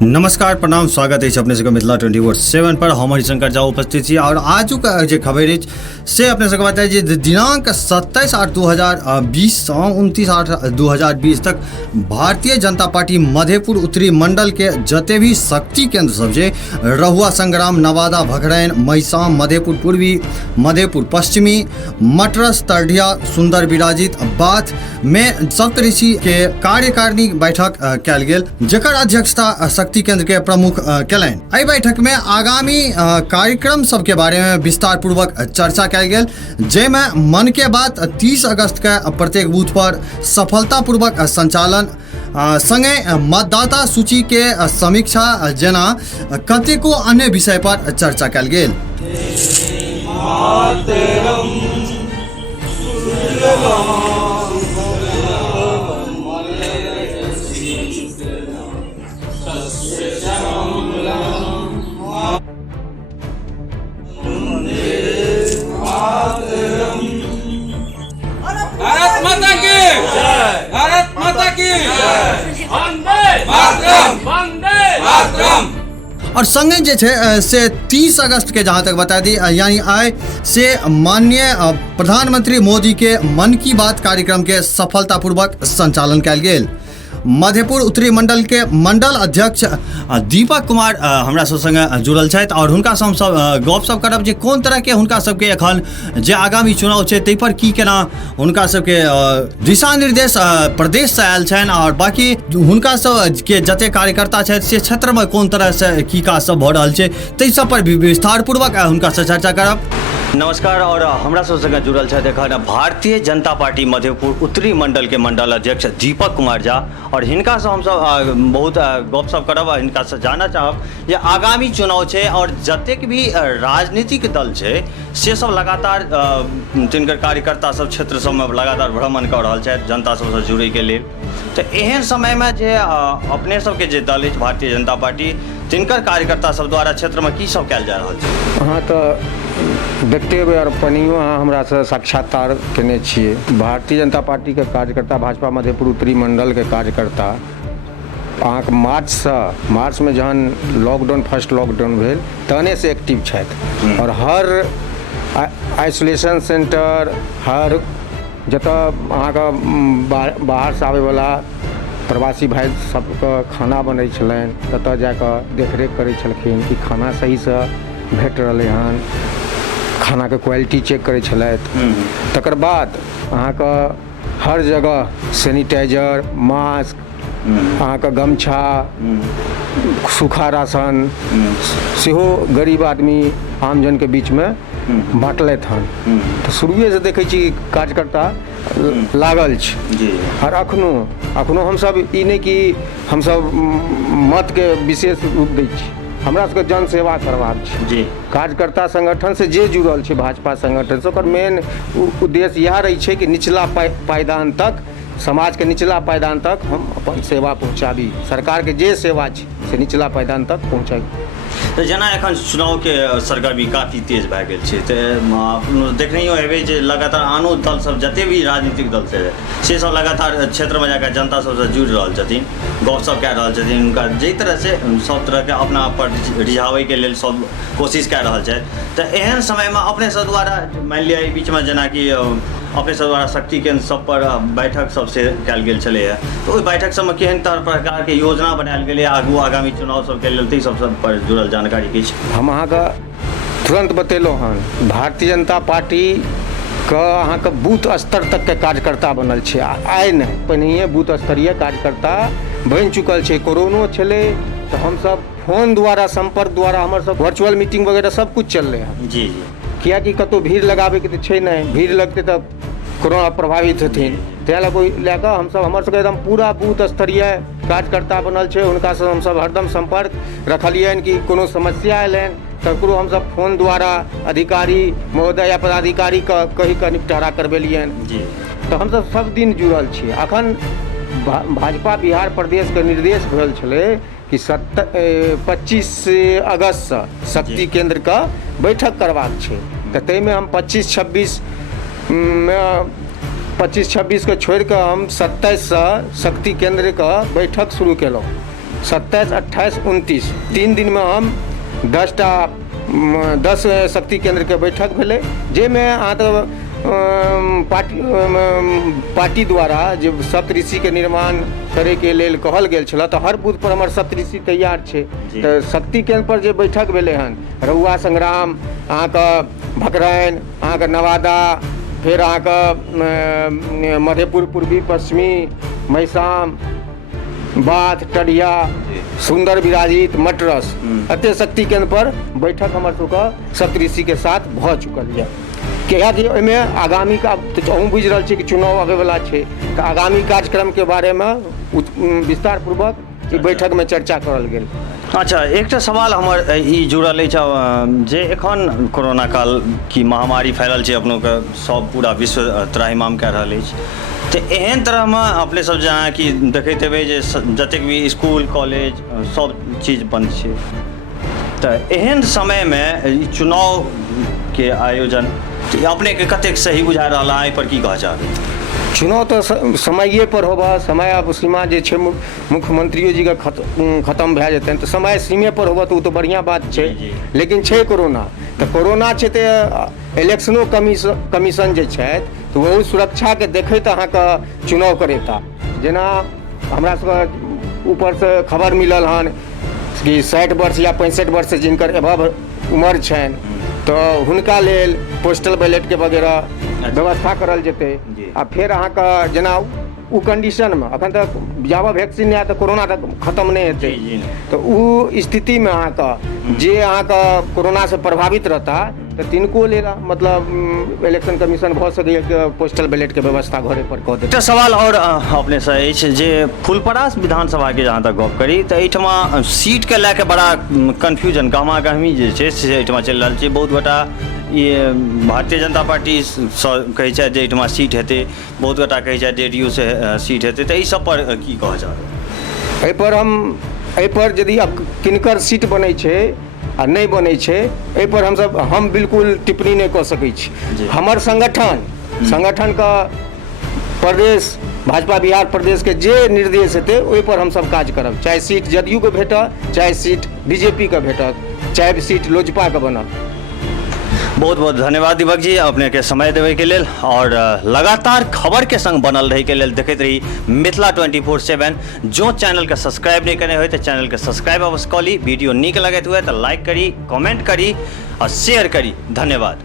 नमस्कार प्रणाम स्वागत है अपने सबके मिथिला 24/7 पर हम हरिशंकर झा उपस्थित छी और आजुक जे खबर अछि से अपने सबके बताए जे दिनांक 27/8/2020 से 29/8/2020 तक भारतीय जनता पार्टी मधेपुर उत्तरी मंडल के जते भी शक्ति केंद्र सब जे रहुआ संग्राम, नवादा, भखरैन, महिसाम, मधेपुर पूर्वी, मधेपुर पश्चिमी, मटरस, तरढिया, सुंदर विराजित बाथ में सप्तऋषि के कार्यकारिणी बैठक कयल गेल, जकर अध्यक्षता शक्ति केंद्र के प्रमुख केलनि। एहि बैठक में आगामी कार्यक्रम सब के बारे में विस्तार पूर्वक चर्चा कयल गेल, जेमे मन के बात 30 अगस्त के प्रत्येक बूथ पर सफलता पूर्वक संचालन संगे मतदाता सूची के समीक्षा जेना कतेको अन्य विषय पर चर्चा कयल गेल। भारत माता की जय, भारत माता की जय, वंदे मातरम, वंदे मातरम। और संगे जे छै से 30 अगस्त के जहाँ तक बता दी, यानी आय से माननीय प्रधानमंत्री मोदी के मन की बात कार्यक्रम के सफलतापूर्वक संचालन कयल गेल। मधेपुर उत्तरी मंडल के मंडल अध्यक्ष दीपक कुमार हमरा सब संगे जुड़ल छथि और हुनका से हमसब गपशप करब जे कोन तरह के हुनका सबके एखन जे आगामी चुनाव छै ताहि पर की केना हुनका सबके दिशा निर्देश प्रदेश से आयल छनि और बाकी हुनका सब के जते कार्यकर्ता छथि से क्षेत्र में कोन तरह से की काज सब भऽ रहल छै ताहि सब पर विस्तार पूर्वक हुनका से चर्चा करब। नमस्कार और हमरा सब संगे जुड़ल छथि एखन भारतीय जनता पार्टी मधेपुर उत्तरी मंडल के मंडल अध्यक्ष दीपक कुमार झा और हिनका से हमसब बहुत गपशप करब। हिनका से जानना चाहब जे आगामी चुनाव छै और जतेक भी राजनीतिक दल छै से सब लगातार जिनकर कार्यकर्ता सब क्षेत्र सब में लगातार भ्रमण कऽ रहल छथि जनता सबसँ जुड़ै के लेल, तो एहन समय में जे अपने सबके जे दल अछि भारतीय जनता पार्टी जिनकर कार्यकर्ता सब द्वारा क्षेत्र में की सब कयल जा रहल छै। अहाँ तऽ देखते हुए और पनियो अहाँ हमरा से साक्षात्कार केने छियै। भारतीय जनता पार्टी के कार्यकर्ता, भाजपा मधेपुर उत्तरी मंडल के कार्यकर्ता अहाँके मार्च में जहन लॉकडाउन फर्स्ट लॉकडाउन भेल तहने से एक्टिव छथि और हर आइसोलेशन सेंटर, हर जतऽ अहाँके बाहर से आबै वाला प्रवासी भाई सबके खाना बनै छलनि ततऽ जाकऽ देखरेख करै छलखिन कि खाना सहीसँ भेट रहलै हन, खाना के क्वालिटी चेक करै छलथि। तकर बाद अहाँके हर जगह सैनिटाइजर, मास्क, अहाँके गमछा, सूखा राशन सेहो गरीब आदमी आमजन के बीच में बाँटलथि हन। तऽ शुरुए से देखै छी कार्यकर्ता लागल छै और अखनो हमसब ई नहि कि हमसब मत के विशेष रूप दै छी, हमरा सबके जन सेवा करबाक छै। कार्यकर्ता संगठन से जे जुड़ल छै भाजपा संगठन से ओकर मेन उद्देश्य इएह रहै छै कि निचला पायदान तक, समाज के निचला पायदान तक हम अपन सेवा पहुँचाबी, सरकार के जे सेवा छै से निचला पायदान तक पहुँचाबी। तो जेना एखन चुनाव के सरगर्मी काफी तेज भए गेल छै, तो देखनियो हेबै जे लगातार आनो दल सब जते भी राजनीतिक दल से सब लगातार क्षेत्र में जाकर जनता सबसे जुड़ि रहल छथिन, गपशप कए रहल छथिन, हुनका जाहि तरह से सब तरह के अपना पर रिझाबै के लेल सब कोशिश कए रहल छथि। तो एहन समय में अपने सब द्वारा मान लिअ एहि बीच में जेना कि अपने सब द्वारा शक्ति केंद्र सब पर बैठक सबसे कयल गेल छलैए, तो ओहि बैठक सबमे केहन तरह प्रकार के योजना बनायल गेलै आगामी चुनाव सबके लेल, ताहि सब पर जुड़ल जानकारी किछु हम अहाँके तुरंत बतेलहुँ हन। भारतीय जनता पार्टी के अहाँके बूथ स्तर तक के कार्यकर्ता बनल छै, आइ नहि पहिनहिए बूथ स्तरीय कार्यकर्ता बनि चुकल छै। कोरोनो छलै तऽ हमसब फोन द्वारा, संपर्क द्वारा, हमर सब वर्चुअल मीटिंग वगैरह सब कुछ चललै हन। जी कियाकि कतौ भीड़ लगाबैके तऽ छै नहि, भीड़ लगतै तऽ कोरोना प्रभावित हेथिन, तैं लए कऽ हमसब हमर सबके एकदम पूरा बूथ स्तरीय कार्यकर्ता बनल छै। हुनका से हमसब हरदम संपर्क रखलियनि कि कोनो समस्या एलनि तकरो हमसब फोन द्वारा अधिकारी महोदय या पदाधिकारी के कहि कऽ निपटारा करबेलियनि। तऽ हमसब सब दिन जुड़ल छी। अखन भाजपा बिहार प्रदेश के निर्देश भेल छलै कि 25 अगस्त से शक्ति केंद्र का बैठक करबाक छै, तऽ ताहिमे हम 25-26 25-26 के छोड़ के हम 27 से शक्ति केंद्र का बैठक शुरू केलहुँ 27, 28, 29 3 दिन में हम 10 शक्ति केंद्र के बैठक भेलै, जाहिमे अहाँके पार्टी द्वारा जे सप्तऋषि के निर्माण करे के लेल कहल गेल छल, तऽ हर बूथ पर हमर सप्तऋषि तैयार छै। तऽ शक्ति केंद्र पर जे बैठक भेलै हन, रहुआ संग्राम, अहाँके भकरैन, अहाँके नवादा, फिर अहाँके मधेपुर पूर्वी पश्चिमी, महिषाम, बाथ, टडिया, सुंदर विराजित, मटरस, एते शक्ति केंद्र पर बैठक हमर सबके सप्तऋषि के साथ भऽ चुकल यऽ। किया कि ओहिमे आगामी का अहूँ बुझि रहल छी कि चुनाव आबै वाला छै, तऽ आगामी कार्यक्रम के बारे में विस्तार पूर्वक ई बैठक में चर्चा करल गेल। अच्छा, एकटा सवाल हमर ई जुड़ल अछि जे एखन कोरोना काल की महामारी फैलल छै, अपनों के सब पूरा विश्व त्राहिमाम कऽ रहल अछि, तऽ एहन तरहमे अपने सब जहाँ कि देखैत हेबै जे जतेक भी स्कूल कॉलेज सब चीज बंद छै, तऽ एहन समयमे ई चुनाव के आयोजन अपने के कतेक सही बुझा रहल है, एहि पर की कहऽ चाहबै? चुनाव तो समये पर होबा, समय अब सीमा जे छै मुख्यमंत्रियो जी के खत्म भए जेतै, तऽ समय सीमे पर होबा, तऽ ओ तो बढ़िया बात छै। लेकिन छै कोरोना, तऽ कोरोना छै तऽ इलेक्शनो कमीशन जे छथि तऽ वहू सुरक्षा के देखैत अहाँके चुनाव करेता। जेना हमरा सबके ऊपर से खबर मिलल हन कि 60 वर्ष या 65 वर्ष जिनकर एभव उम्र छनि, तऽ हुनका लेल पोस्टल बैलेट के वगैरह व्यवस्था करल जेतै। आ फिर अहाँके जेना ओ कंडीशनमे अखन तक जाबऽ वैक्सीन नहि आयत तऽ कोरोना तक खत्म नहि हेतै, तऽ ओ स्थितिमे अहाँके जे अहाँके कोरोना से प्रभावित रहता, तऽ तिनको लेल मतलब इलेक्शन कमीशन भऽ सकैए कि पोस्टल बैलेट के व्यवस्था घरे पर कऽ देतै। एकटा सवाल और अपने से अछि जे फुलपरास विधानसभा के जहाँ तक गप करी तऽ एहिठमा सीट के लए के बड़ा कन्फ्यूजन गहमा गहमी जे छै से एहिठमा चलि रहल छै। बहुत गोटा ये भारतीय जनता पार्टी कहै छै जे एहिठमा सीट हेतै, बहुत गोटा कहै छै जेडीयू से सीट हेतै, तऽ ई सब पर की कहऽ चाहबै? एहि पर यदि अब किनकर सीट बनै छै आ नहीं बनै छै, एहि पर हम बिल्कुल टिप्पणी नहीं कऽ सकै छी। हमर संगठन का प्रदेश भाजपा बिहार प्रदेश के जे निर्देश हेतै ओहि पर हम सब काज करब, चाहे सीट जदयू के भेटत, चाहे सीट बीजेपी के भेटत, चाहे सीट लोजपा के बनत। बहुत बहुत धन्यवाद दीपक जी अपने के समय देवे के लेल, और लगातार खबर के संग बनल रहे के लेल देखते रही मिथिला 24/7। जो चैनल के सब्सक्राइब नहीं करे हुए तो चैनल के सब्सक्राइब अवश्य करी, वीडियो नीक लगत हुए तो लाइक करी, कमेंट करी और शेयर करी। धन्यवाद।